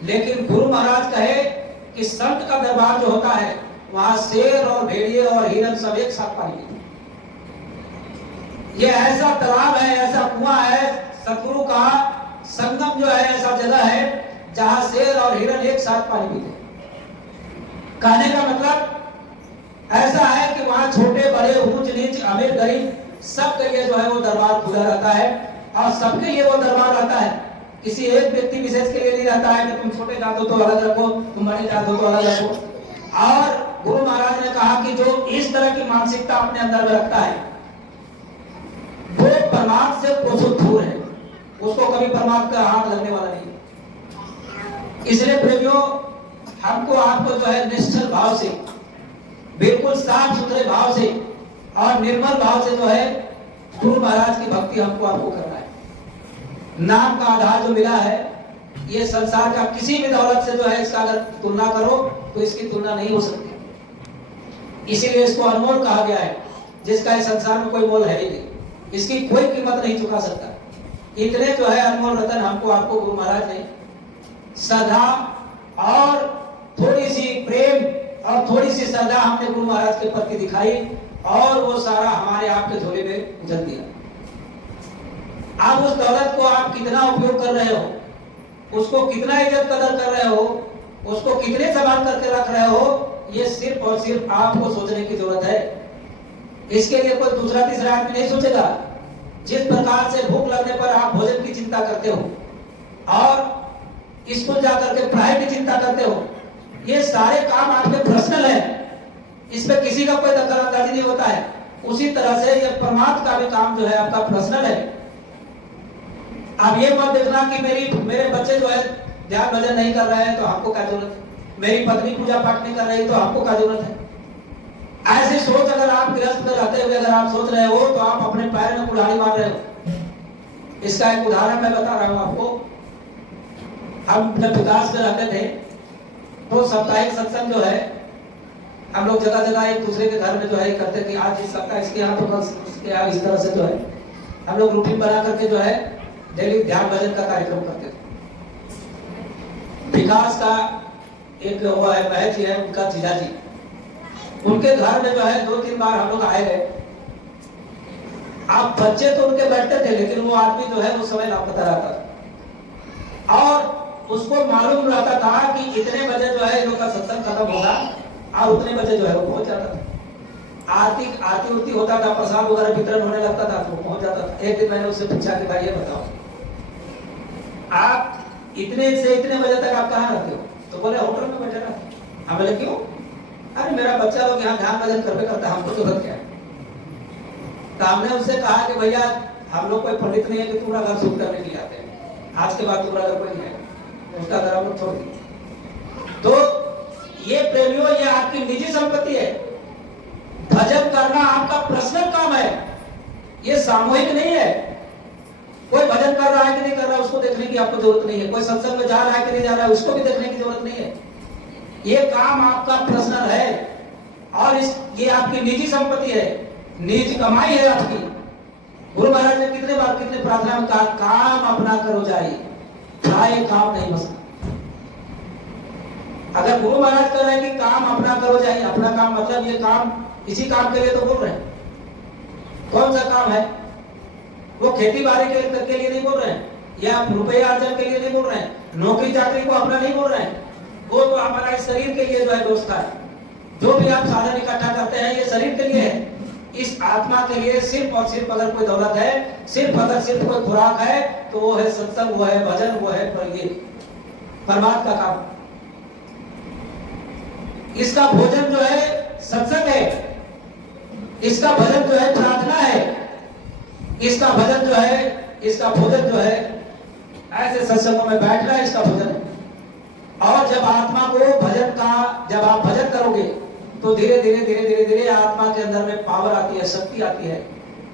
लेकिन गुरु महाराज कहे कि संत का दरबार जो होता है वहां शेर और भेड़िए और हिरन सब एक साथ पानी। ये ऐसा तालाब है, ऐसा कुआं है, सतगुरु का संगम जो है, ऐसा जगह है जहां शेर और हिरन एक साथ पानी पीते। कहने का मतलब ऐसा है कि वहां छोटे बड़े ऊंच नीच अमीर गरीब सबके लिए जो है वो दरबार खुला रहता है, और सबके लिए वो दरबार रहता है। किसी एक व्यक्ति विशेष के लिए नहीं रहता है कि तुम छोटे जात हो तो अलग रखो, तुम बड़े जात हो तो अलग रखो। और गुरु महाराज ने कहा कि जो इस तरह की मानसिकता अपने अंदर में रखता है वो परमात्मा से कोसों दूर है, उसको कभी परमात्मा का हाथ लगने वाला नहीं। इसलिए प्रेमियों, हमको आपको जो है निश्चल भाव से, बिल्कुल साफ सुथरे भाव से और निर्मल भाव से जो है गुरु महाराज की भक्ति हमको आपको करना है। नाम का आधार जो मिला है, ये संसार का किसी भी दौलत से जो है इसका अगर तुलना करो तो इसकी तुलना नहीं हो सकती। इसीलिए इसको अनमोल कहा गया है, जिसका इस संसार में कोई मोल है ही नहीं, इसकी कोई कीमत नहीं चुका सकता। इतने जो है अनमोल रतन हमको आपको गुरु महाराज ने श्रद्धा और थोड़ी सी प्रेम और थोड़ी सी श्रद्धा हमने गुरु महाराज के प्रति दिखाई, और वो सारा हमारे आपके झोले में उजल दिया। आप उस दौलत को आप कितना उपयोग कर रहे हो, उसको कितना इज्जत कदर कर रहे हो, उसको कितने संभाल करके रख रहे हो, ये सिर्फ और सिर्फ आपको सोचने की जरूरत है। इसके लिए कोई दूसरा तीसरा आदमी नहीं सोचेगा। जिस प्रकार से भूख लगने पर आप भोजन की चिंता करते हो, और स्कूल जाकर के पढ़ाई की चिंता करते हो, ये सारे काम आपके पर्सनल है, इसमें किसी का कोई दखल अंदाजी नहीं होता है। उसी तरह से ये परमात्मा का भी काम जो है आपका पर्सनल है। अब ये मत देखना कि मेरे बच्चे जो है ध्यान भजन नहीं कर रहे हैं तो आपको क्या जरूरत है, मेरी पत्नी पूजा पाठ नहीं कर रही तो आपको क्या जरूरत है। ऐसी सोच अगर आप गृहस्थ में रहते हुए अगर आप सोच रहे हो तो आप अपने पैर में कुल्हाड़ी मार रहे हो। इसका एक उदाहरण मैं बता रहा हूं आपको। हम जब विकास में रहते थे तो साप्ताहिक सत्संग जो है हम लोग जगह जगह एक दूसरे के घर में जो है करते थे। आज इस सप्ताह इसके यहाँ तो कल उसके यहाँ, इस तरह से जो है हम लोग रूटीन बना करके जो है डेली ध्यान भजन का कार्यक्रम करते थे। विकास का एक वो है महज है उनका जीजा जी, उनके घर में जो है 2-3 बार हम लोग आए गए। आप बच्चे तो उनके बैठते थे लेकिन वो आदमी जो है उस समय लापता रहता था और उसको मालूम रहता था कि इतने बजे जो है लोग का सत्संग खत्म होगा और उतने बजे जो है वो पहुंच जाता था। आरती उरती होता था, प्रसाद वगैरह वितरण होने लगता था तो वो पहुंच जाता था। एक दिन मैंने उससे पूछा कि भाई ये बताओ आप इतने से इतने बजे तक आप कहाँ रहते हो? तो बोले होटल में बैठे रहते। हम बोले क्यों? अरे मेरा बच्चा लोग यहाँ ध्यान भजन करके करता है, हमको जरूरत क्या है। तो हमने उससे कहा कि भैया हम लोग कोई पंडित नहीं है कि पूरा घर शुद्ध करने के लिए आते हैं, आज के बाद पूरा घर कोई नहीं है, उसका घर हम लोग छोड़ दिए। तो ये प्रेमियों ये आपकी निजी संपत्ति है। भजन करना आपका पर्सनल काम है, ये सामूहिक नहीं है। कोई भजन कर रहा है कि नहीं कर रहा है उसको देखने की आपको जरूरत नहीं है, कोई सत्संग में जा रहा है कि नहीं जा रहा है उसको भी देखने की जरूरत नहीं है। ये काम आपका पर्सनल है और ये आपकी निजी संपत्ति है, निजी कमाई है आपकी। गुरु महाराज ने कितने बार कितने प्रार्थना में कहा काम अपना करो जाए, खाए काम नहीं बसना। अगर गुरु महाराज कह रहे हैं कि काम अपना करो जाए, अपना काम मतलब ये काम इसी काम के लिए तो बोल रहे हैं। कौन सा काम है? वो खेती बाड़ी के लिए नहीं बोल रहे हैं या रुपये अर्जन के लिए नहीं बोल रहे हैं, नौकरी चाकरी को अपना नहीं बोल रहे हैं। वो तो हमारा इस शरीर के लिए जो है दोस्त है। जो भी आप साधन इकट्ठा करते हैं ये शरीर के लिए है। इस आत्मा के लिए सिर्फ और सिर्फ अगर कोई दौलत है, सिर्फ कोई खुराक है तो वो है सत्संग, वो है भजन, वो है परमात्मा का काम। इसका भोजन जो है सत्संग है, इसका भजन जो है प्रार्थना है, इसका भजन जो है, इसका भोजन जो है ऐसे सत्संगों में बैठना है, इसका भोजन है। और जब आत्मा को भजन का जब आप भजन करोगे तो धीरे धीरे आत्मा के अंदर में पावर आती है, शक्ति आती है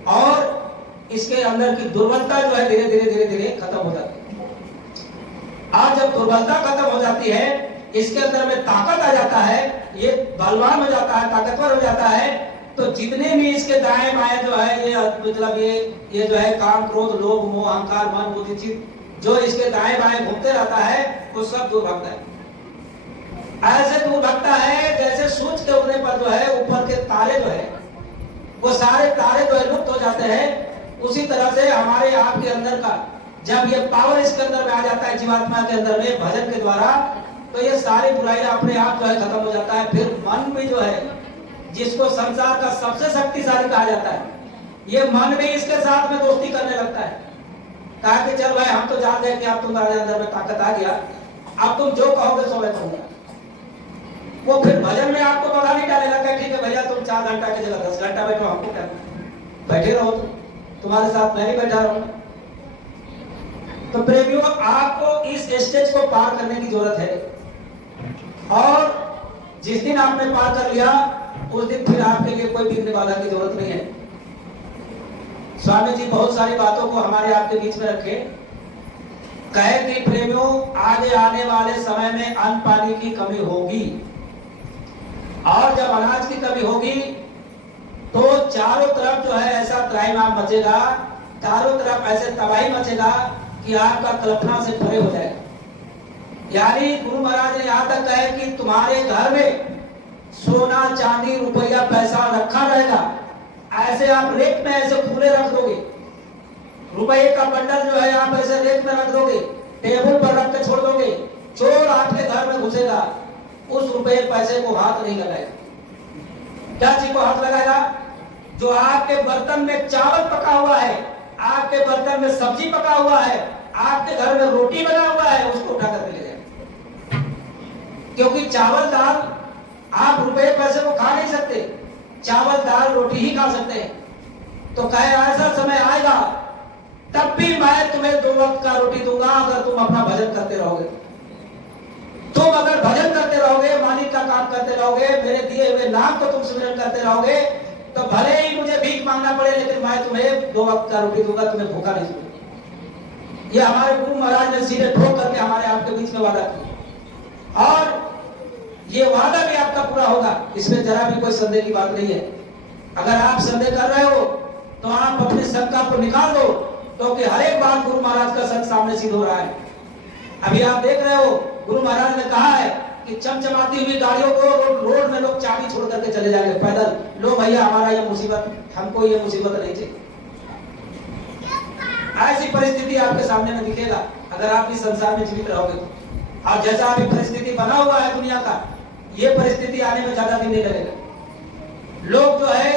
और इसके अंदर की दुर्बलता जो है धीरे धीरे खत्म हो जाती है। और जब दुर्बलता खत्म हो जाती है इसके अंदर में ताकत आ जाता है, ये बलवान हो जाता है, ताकतवर हो जाता है। तो जितने भी इसके दाएं बाएं जो है ये मतलब ये जो है काम क्रोध लोभ मोह अहंकार मन बुद्धि चित्त जो इसके दाएं बाएं घूमते रहता है वो सब दूर भागता है। ऐसे दूर भागता है जैसे सूरज के उगने पर जो है ऊपर के तारे जो है वो सारे तारे जो है लुप्त हो जाते हैं। उसी तरह से हमारे आपके अंदर का जब ये पावर इसके अंदर में आ जाता है जीवात्मा के अंदर में भजन के द्वारा, तो ये सारी बुराइयां अपने आप जो है खत्म हो जाता है। फिर मन भी जो है जिसको संसार का सबसे शक्तिशाली कहा जाता है, ये मन भी इसके साथ में दोस्ती करने लगता है। कहा कि चल भाई हम तो जान गए कि अब तुम्हारे अंदर में ताकत आ गया, अब तुम जो कहोगे सो मैं कहूंगा। वो फिर भजन में आपको बगा नहीं डालेगा कि ठीक है भैया तुम 4 घंटा की जगह 10 घंटा बैठो, हमको क्या बैठे रहो, तुम्हारे साथ मैं भी बैठा रहूंगा। तो प्रेमियों आपको इस स्टेज को पार करने की जरूरत है और जिस दिन आपने पार कर लिया उस दिन फिर आपके लिए कोई विघ्न बाधा की जरूरत नहीं है। स्वामी जी बहुत सारी बातों को हमारे आपके बीच में रखे, कहे कि प्रेमियों आगे आने वाले समय में अन्न पानी की कमी होगी और जब अनाज की कमी होगी तो चारों तरफ जो है ऐसा त्राहिमाम मचेगा, चारों तरफ ऐसे तबाही मचेगा कि आपका कल्पना से परे हो जाएगा। यानी गुरु महाराज ने यहाँ तक कहे कि तुम्हारे घर में सोना चांदी रुपया पैसा रखा रहेगा, ऐसे आप रेक में ऐसे खुले रख दोगे, रुपये का बंडल जो है आप ऐसे रेक में रख दोगे, टेबल पर रख के छोड़ दोगे, चोर आपके घर में घुसेगा, उस रुपये पैसे को हाथ नहीं लगाएगा। क्या चीज को हाथ लगाएगा? जो आपके बर्तन में चावल पका हुआ है, आपके बर्तन में सब्जी पका हुआ है, आपके घर में रोटी बना हुआ है, उसको उठा करके ले जाएगा। क्योंकि चावल दाल आप रुपए पैसे को खा नहीं सकते, चावल दाल रोटी ही खा सकते हैं। तो कहे ऐसा समय आएगा तब भी मैं तुम्हें 2 वक्त का रोटी दूंगा अगर तुम अपना भजन करते रहोगे। तुम अगर भजन करते रहोगे, मालिक का काम करते रहोगे, मेरे दिए हुए नाम को तुम सिमरन करते रहोगे, तो भले ही मुझे भीख मांगना पड़े लेकिन मैं तुम्हें 2 वक्त का रोटी दूंगा, तुम्हें भूखा नहीं छोड़ूंगा। ये हमारे गुरु महाराज ने सीधे ठोक करके हमारे आपके बीच में वादा किया और ये वादा भी आपका पूरा होगा, इसमें जरा भी कोई संदेह की बात नहीं है। अगर आप संदेह कर रहे हो तो आप अपने शंका को निकाल दो, क्योंकि हर एक बात गुरु महाराज का सच सामने सिद्ध हो रहा है। अभी आप देख रहे हो गुरु महाराज ने कहा है कि चमचमाती हुई गाड़ियों को रोड में लोग चाबी छोड़ करके चले जाएंगे पैदल, लो भैया हमारा ये मुसीबत, हमको ये मुसीबत नहीं चाहिए। ऐसी परिस्थिति आपके सामने में दिखेगा अगर आप इस संसार में जीवित रहोगे तो। और जैसा अभी परिस्थिति बना हुआ है दुनिया का, ये परिस्थिति आने में ज्यादा दिन नहीं लगेगा। लोग जो है,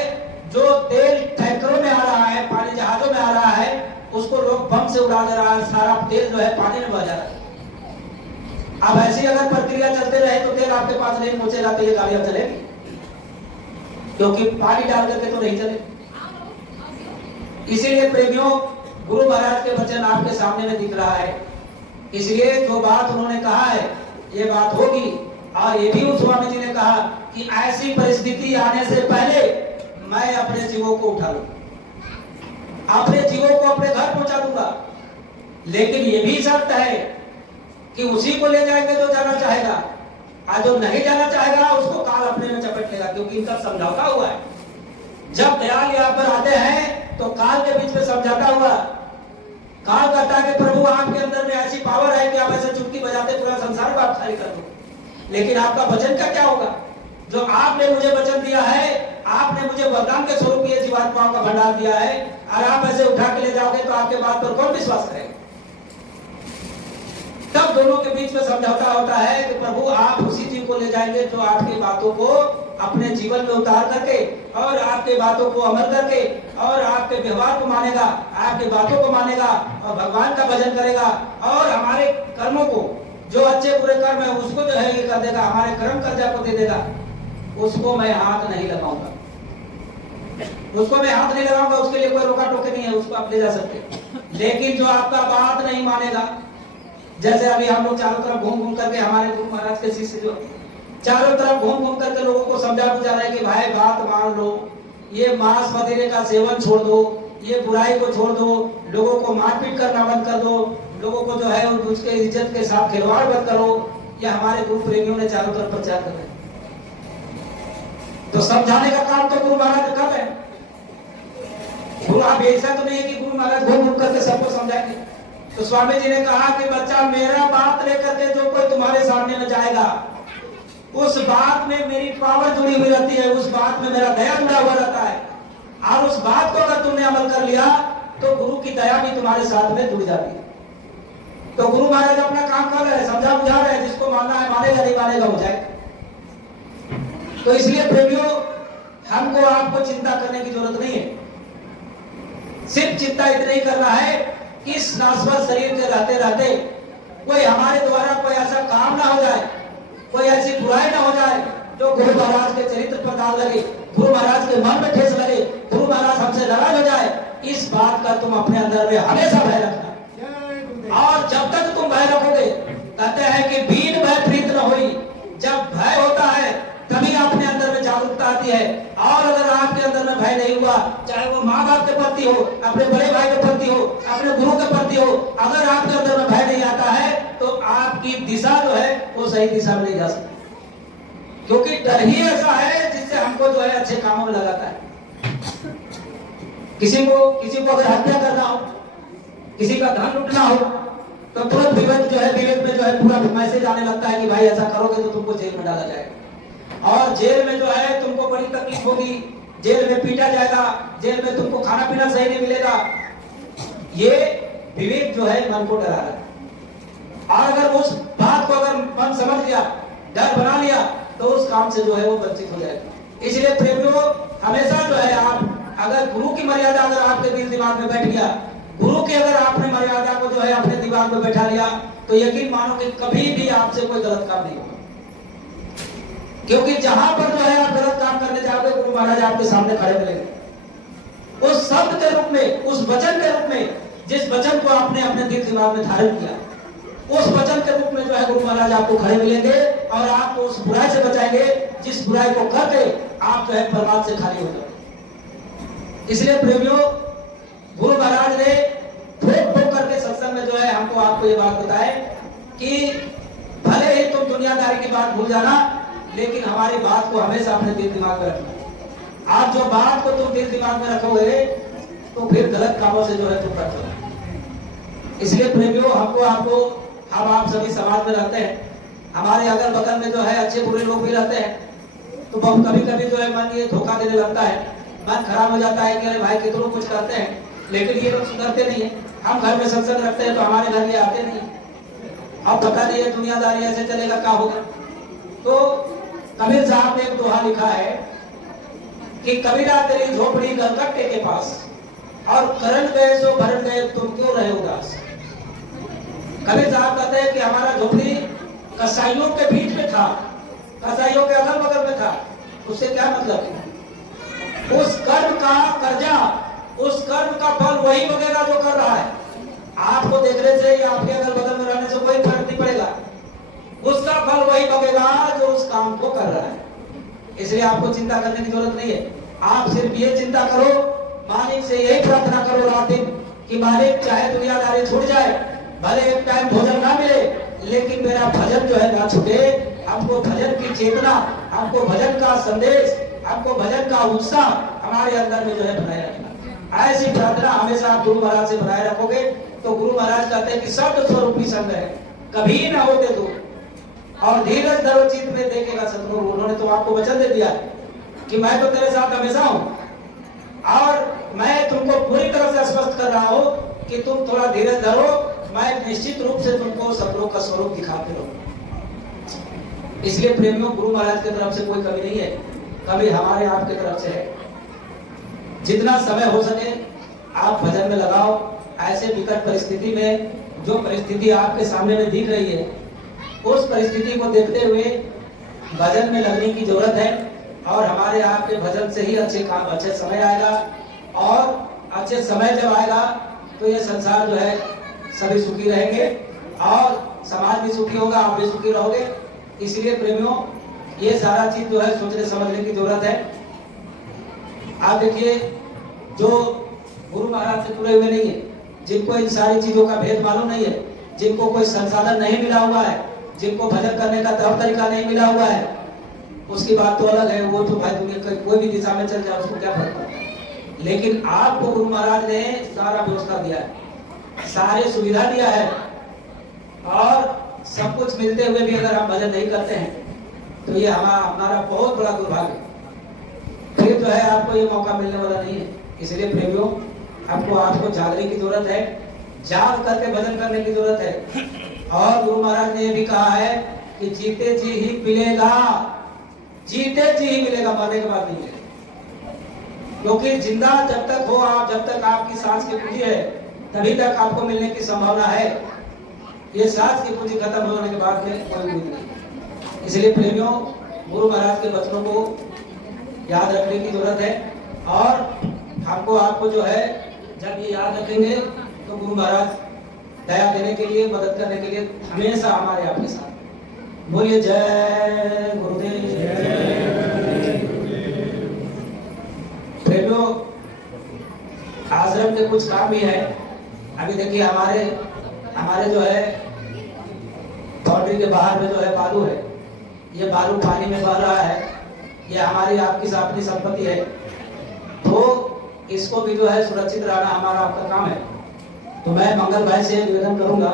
जो तेल टैंकरों में आ रहा है, पानी जहाजों में आ रहा है, उसको लोग बम से उड़ा दे रहा है, सारा तेल जो है पानी में बह जा रहा है। अब ऐसी अगर प्रक्रिया चलते रहे तो तेल आपके पास नहीं पहुंचेगा तो ये गाड़ियां चलेगी, क्योंकि पानी डाल करके तो नहीं चले। इसीलिए प्रेमियों, गुरु महाराज के वचन आपके सामने में दिख रहा है, इसलिए जो बात उन्होंने कहा है ये बात होगी। और ये भी उस स्वामी जी ने कहा कि ऐसी परिस्थिति आने से पहले मैं अपने जीवों को उठा लूं, अपने जीवों को अपने घर पहुंचा दूंगा, लेकिन ये भी शर्त है कि उसी को ले जाएंगे जो जाना चाहेगा, और जो नहीं जाना चाहेगा उसको काल अपने में चपेट लेगा, क्योंकि इनका समझौता हुआ है। जब दयाल यहाँ पर आते हैं तो काल के बीच में समझौता हुआ। काल कहता है कि प्रभु आपके अंदर में ऐसी पावर है कि आप ऐसे चुटकी बजाते पूरा संसार को आप खाली कर दो, लेकिन आपका वचन का क्या होगा? जो आपने मुझे वचन दिया है, आपने मुझे वरदान के स्वरूप ये जीवात्माओं का भंडार दिया है, और आप ऐसे उठा के ले जाओगे तो आपके बात पर कौन विश्वास करेगा? तब दोनों के बीच में समझौता होता है कि प्रभु आप उसी चीज को ले जाएंगे जो आपकी बातों को अपने जीवन में उतार करके और आपके बातों को अमल करके और आपके व्यवहार को मानेगा, आपकी बातों को मानेगा और भगवान का भजन करेगा, और हमारे कर्मों को, जो अच्छे बुरे कर्म है उसको जो है ये कर देगा, हमारे कर्म कर्जा को दे देगा। उसको मैं हाथ नहीं लगाऊंगा, उसको मैं हाथ नहीं लगाऊंगा, उसके लिए कोई रोका टोकी नहीं है, उसको आप ले जा सकते। लेकिन जो आपका बात नहीं मानेगा, जैसे अभी हम लोग चारों तरफ घूम घूम करके, हमारे गुरु महाराज के शिष्य जो चारों तरफ घूम घूम करके लोगों को समझा बुझा रहे हैं कि भाई बात मान लो, ये मांस मदिरे का सेवन छोड़ दो, ये बुराई को छोड़ दो, लोगों को मारपीट करना बंद कर दो, लोगों को जो है उसके इज्जत के साथ खिलवाड़ बंद करो। ये हमारे गुरु प्रेमियों ने चारों तरफ प्रचार कर रहे हैं। तो समझाने का काम तो गुरु महाराज कर रहे हैं। गुरु आप ऐसा तो नहीं है कि गुरु महाराज घूम घूम करके सबको समझाएंगे। तो स्वामी जी ने कहा कि बच्चा, मेरा बात लेकर के जो कोई तुम्हारे सामने में जाएगा, उस बात में मेरी पावर जुड़ी हुई रहती है, उस बात में मेरा दया जुड़ा हुआ रहता है, और उस बात को अगर तुमने अमल कर लिया तो गुरु की दया भी तुम्हारे साथ में जुड़ जाती है। तो गुरु महाराज अपना काम कर रहे हैं, समझा बुझा रहे हैं, जिसको मानना है मानेगा, नहीं मानेगा हो जाए। तो इसलिए प्रेमियों, हमको आपको चिंता करने की जरूरत नहीं है। सिर्फ चिंता इतना ही करना है कि इस नासवर शरीर के रहते रहते कोई हमारे द्वारा कोई ऐसा काम ना हो जाए, कोई ऐसी बुराई ना हो जाए जो गुरु महाराज के चरित्र पर दाग लगे, गुरु महाराज के मन में ठेस लगे, गुरु महाराज हमसे नाराज हो जाए। इस बात का तुम अपने अंदर में हमेशा भय रखना, और जब तक तुम भय रखोगे, कहते हैं कि बीन भय प्रीत न होई, जब भय होता है तभी अपने अंदर में जागरूकता आती है। और अगर आपके अंदर में भय नहीं हुआ, चाहे वो माँ बाप के प्रति हो, अपने बड़े भाई के प्रति हो, अपने गुरु के प्रति हो, अगर आपके अंदर में भय नहीं आता है तो आपकी दिशा जो है वो सही दिशा में नहीं जा सकती, क्योंकि डर ही ऐसा है जिससे हमको जो है अच्छे कामों में लगाता है। किसी को अगर हत्या करना हो, किसी का धन लूटना हो, तो तुरंत विवेक में जो है पूरा मैसेज आने लगता है कि भाई ऐसा करोगे तो तुमको जेल में डाला जाएगा, और जेल में जो है तुमको बड़ी तकलीफ होगी, जेल में पीटा जाएगा, जेल में तुमको खाना पीना सही नहीं मिलेगा। ये विवेक जो है मन को डरा रहा है, और अगर उस बात को अगर मन समझ लिया, डर बना लिया, तो उस काम से जो है वो वंचित हो जाएगा। इसलिए प्रेमियों, हमेशा जो है आप अगर गुरु की मर्यादा अगर आपके दिल दिमाग में बैठ गया, गुरु की अगर आपने मर्यादा को जो है अपने दिमाग में बैठा लिया, तो यकीन मानो कि कभी भी आपसे कोई गलत काम नहीं होगा। क्योंकि जहां पर जो है आप गलत काम करने जाओगे गुरु महाराज आपके सामने खड़े मिलेंगे। उस शब्द के रूप में, उस वचन के रूप में, जिस वचन को आपने अपने दिल दिमाग में धारण किया, उस वचन के रूप में जो है गुरु महाराज आपको खड़े मिलेंगे और आपको उस बुराई से बचाएंगे जिस बुराई को करके आप जो है परमात्मा से खाली हो जाओगे। इसलिए प्रेमियों, गुरु महाराज ने ठोक ठोक करके सत्संग में जो है हमको आपको ये बात बताए कि भले ही तुम दुनियादारी की बात भूल जाना, लेकिन हमारी बात को हमेशा अपने दिल दिमाग में रखना। आप जो बात को तुम दिल दिमाग में रखोगे तो फिर गलत कामों से जो है तुम बचोगे। इसलिए प्रेमियों, हमको आपको, हम आप सभी समाज में रहते हैं, हमारे अगल बगल में जो है अच्छे बुरे लोग भी रहते हैं, तो कभी कभी जो है मन ये धोखा देने लगता है, मन खराब हो जाता है कि अरे भाई कितने कुछ करते हैं लेकिन ये लोग सुधरते नहीं है। हम घर में सत्संग रखते हैं तो हमारे घर ये आते नहीं, अब पता नहीं है दुनियादारी ऐसे चलेगा क्या होगा। तो कबीर साहब ने एक दोहा लिखा है कि कबीरा तेरी झोपड़ी गलगट्टे के पास, और करण गए सो भरण गए तुम क्यों रहे उदास। कबीर साहब कहते हैं कि हमारा झोपड़ी कसाईयों के बीच में था, कसाईयों के अगल बगल में था। उससे क्या मतलब है? उस कर्म का कर्जा, उस कर्म का फल वही वगैरह जो कर रहा है। आपको देखने से या आपके अगल बगल में रहने से कोई फर्क नहीं पड़ेगा, उसका फल वही बगेगा जो उस काम को कर रहा है। इसलिए आपको चिंता करने की जरूरत नहीं है। आप सिर्फ ये चिंता करो, मालिक से यही प्रार्थना करो रात दिन कि मालिक चाहे दुनियादारी छूट जाए, भले एक टाइम भोजन ना मिले, लेकिन मेरा भजन जो है ना छूटे। हमको भजन की चेतना, हमको भजन का संदेश, हमको भजन का उत्साह हमारे अंदर में जो है बनाए रखना। ऐसी प्रार्थना हमेशा आप गुरु महाराज से बनाए रखोगे तो गुरु महाराज कहते हैं कि शब्द स्वरूपी संग है, कभी ना होते दूर, और धीरज धरो चित्त में देखेगा सतगुरु। उन्होंने तो आपको वचन दे दिया कि मैं तो तेरे साथ हमेशा हूं, और मैं तुमको पूरी तरह से स्पष्ट कर रहा हूं कि तुम थोड़ा धीरज धरो, मैं निश्चित रूप से तुमको सतगुरु का स्वरूप दिखाते रहूंगा। इसलिए प्रेमियों, गुरु महाराज की तरफ से कोई कमी नहीं है, कभी हमारे आपके तरफ से है। जितना समय हो सके आप भजन में लगाओ। ऐसे विकट परिस्थिति में जो परिस्थिति आपके सामने में दिख रही है, उस परिस्थिति को देखते हुए भजन में लगने की जरूरत है, और हमारे आपके भजन से ही अच्छे काम, अच्छे समय आएगा, और अच्छे समय जब आएगा तो ये संसार जो है सभी सुखी रहेंगे और समाज भी सुखी होगा, आप भी सुखी रहोगे। इसलिए प्रेमियों, ये सारा चीज जो है सोचने समझने की जरूरत है। आप देखिए, जो गुरु महाराज से जुड़े हुए नहीं है, जिनको इन सारी चीजों का भेद मालूम नहीं है, जिनको कोई संसाधन नहीं मिला हुआ है, जिनको भजन करने का तौर तरीका नहीं मिला हुआ है, उसकी बात तो अलग है। वो तो भाई दुनिया कोई भी दिशा में चल जाए उसको क्या फर्क पड़ता है। लेकिन आपको गुरु महाराज ने सारा व्यवस्था दिया है, सारी सुविधा दिया है, और सब कुछ मिलते हुए भी अगर हम भजन नहीं करते हैं तो ये हमारा बहुत बड़ा दुर्भाग्य है। फिर जो है आपको ये मौका मिलने वाला नहीं है। इसलिए प्रेमियों, आपको जागने की जरूरत है, जाग करके भजन करने की जरूरत है। और गुरु महाराज ने ये भी कहा है कि जीते जी ही मिलेगा, जीते जी ही मिलेगा, मरने के बाद नहीं मिलेगा। क्योंकि जिंदा जब तक हो आप, जब तक आपकी सांस की पूंजी है, तभी तक आपको मिलने की संभावना है। ये सांस की पूंजी खत्म होने के बाद में कोई उम्मीद नहीं। इसलिए प्रेमियों, गुरु महाराज के वचनों को याद रखने की जरूरत है, और हमको आपको जो है जब ये याद रखेंगे तो गुरु महाराज दया देने के लिए, मदद करने के लिए हमेशा हमारे आपके साथ। बोलिए जय गुरुदेव। प्रेमियों, आश्रम के कुछ काम भी है। अभी देखिए हमारे जो है बाउंड्री के बाहर में जो है बालू है, ये बालू पानी में बह रहा है, ये हमारी आपकी अपनी संपत्ति है, तो इसको भी जो है सुरक्षित रहना हमारा आपका काम है। तो मैं मंगल भाई से निवेदन करूंगा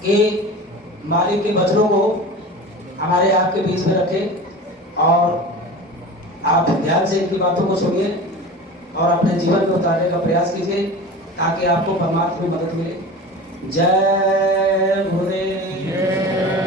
कि मालिक के वचनों को हमारे आपके बीच में रखें, और आप ध्यान से इनकी बातों को सुनिए और अपने जीवन में उतारने का प्रयास कीजिए, ताकि आपको परमात्मा में मदद मिले। जय गुरुदेव।